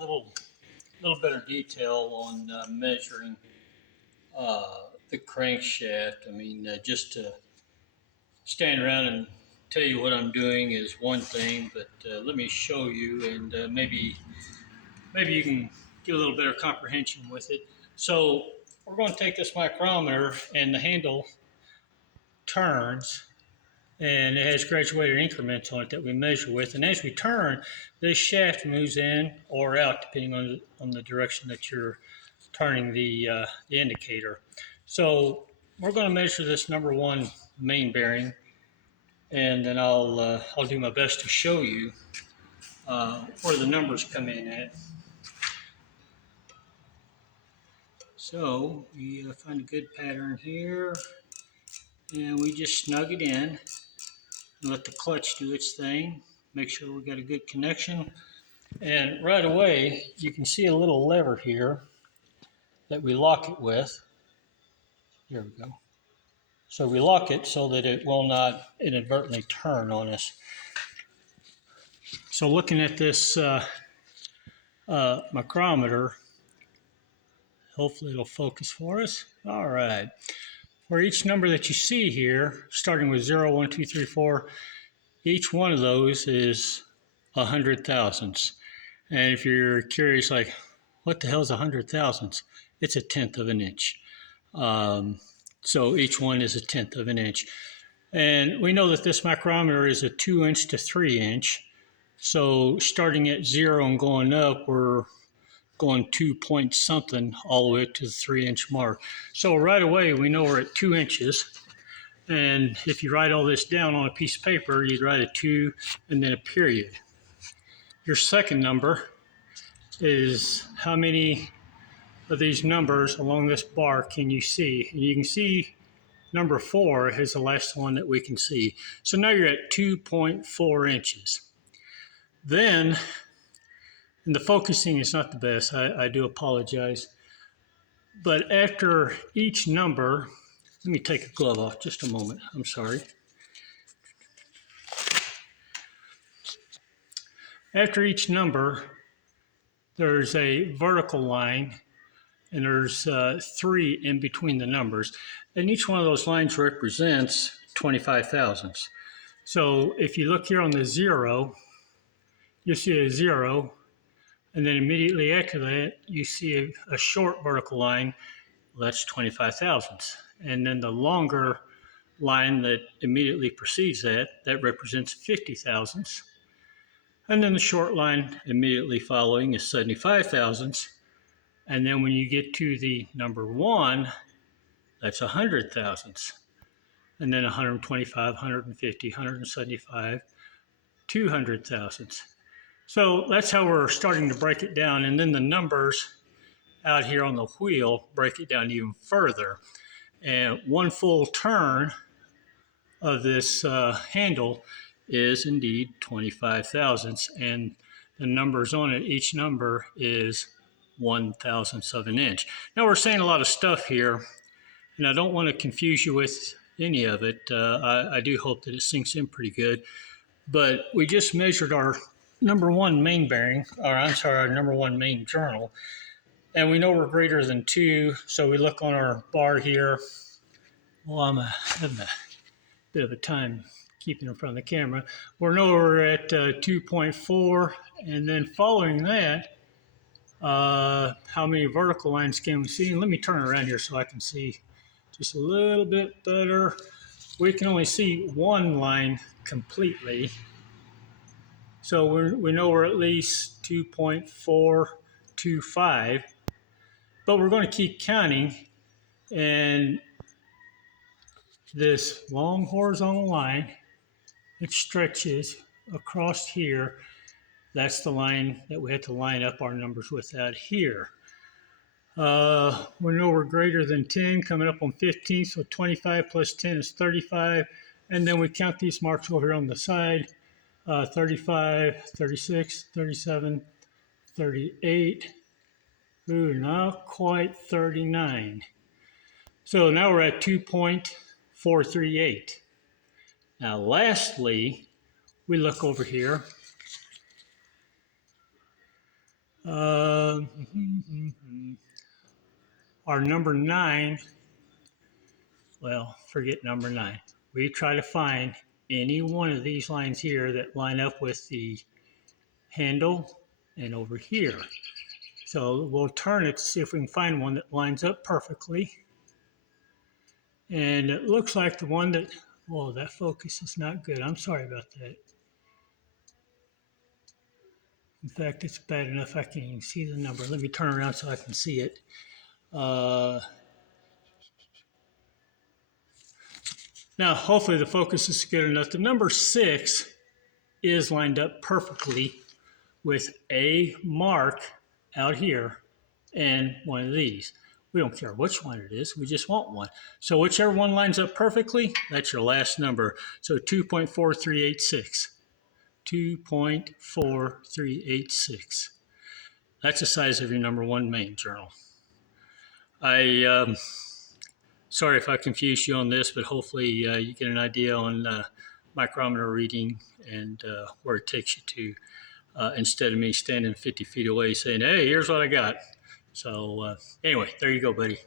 little better detail on measuring the crankshaft. I mean, just to stand around and tell you what I'm doing is one thing, but let me show you, and maybe you can get a little better comprehension with it. So we're going to take this micrometer, and the handle turns, and it has graduated increments on it that we measure with. And as we turn, this shaft moves in or out depending on the direction that you're turning the indicator. So we're going to measure this number one main bearing, and then I'll do my best to show you where the numbers come in at. So we find a good pattern here, and we just snug it in and let the clutch do its thing. Make sure we got a good connection. And right away, you can see a little lever here that we lock it with. Here we go. So we lock it so that it will not inadvertently turn on us. So looking at this micrometer, hopefully it'll focus for us. All right. For each number that you see here, starting with 0, 1, 2, 3, 4, each one of those is 100 thousandths. And if you're curious, like, what the hell is 100 thousandths? It's a tenth of an inch. So each one is a tenth of an inch. And we know that this micrometer is a 2-inch to 3-inch. So starting at 0 and going up, we're going 2 point something all the way up to the 3-inch mark. So right away, we know we're at 2 inches. And if you write all this down on a piece of paper, you'd write a 2 and then a period. Your second number is how many of these numbers along this bar can you see? And you can see number 4 is the last one that we can see. So now you're at 2.4 inches. Then, and the focusing is not the best, I do apologize. But after each number, let me take a glove off just a moment, I'm sorry. After each number, there's a vertical line, and there's 3 in between the numbers. And each one of those lines represents 25 thousandths. So if you look here on the 0, you see a 0, and then immediately after that, you see a short vertical line. Well, that's 25 thousandths. And then the longer line that immediately precedes that, that represents 50 thousandths. And then the short line immediately following is 75 thousandths. And then when you get to the number 1, that's 100 thousandths. And then 125, 150, 175, 200 thousandths. So that's how we're starting to break it down. And then the numbers out here on the wheel break it down even further. And one full turn of this handle is indeed 25 thousandths. And the numbers on it, each number is 1 thousandth of an inch. Now we're saying a lot of stuff here, and I don't want to confuse you with any of it. I do hope that it sinks in pretty good. But we just measured our number one main bearing, or I'm sorry, our number one main journal, and we know we're greater than 2, so we look on our bar here. Well, I'm having a bit of a time keeping in front of the camera. We know we're at 2.4, and then following that, how many vertical lines can we see? And let me turn around here so I can see just a little bit better. We can only see one line completely. So we know we're at least 2.425, but we're going to keep counting, and this long horizontal line, it stretches across here. That's the line that we have to line up our numbers with out here. We know we're greater than 10, coming up on 15, so 25 plus 10 is 35. And then we count these marks over here on the side, 35, 36, 37, 38, ooh, not quite 39. So now we're at 2.438. Now lastly, we look over here Uh, our number 9, well, forget number 9. We try to find any one of these lines here that line up with the handle and over here. So we'll turn it to see if we can find one that lines up perfectly. And it looks like the one that, oh, that focus is not good. I'm sorry about that. In fact, it's bad enough I can't even see the number. Let me turn around so I can see it. Uh, Now, hopefully the focus is good enough. The number 6 is lined up perfectly with a mark out here and one of these. We don't care which one it is, we just want one. So whichever one lines up perfectly, that's your last number. So 2.4386. 2.4386. That's the size of your number 1 main journal. Sorry if I confused you on this, but hopefully you get an idea on micrometer reading and where it takes you to, instead of me standing 50 feet away saying, hey, here's what I got. So anyway, there you go, buddy.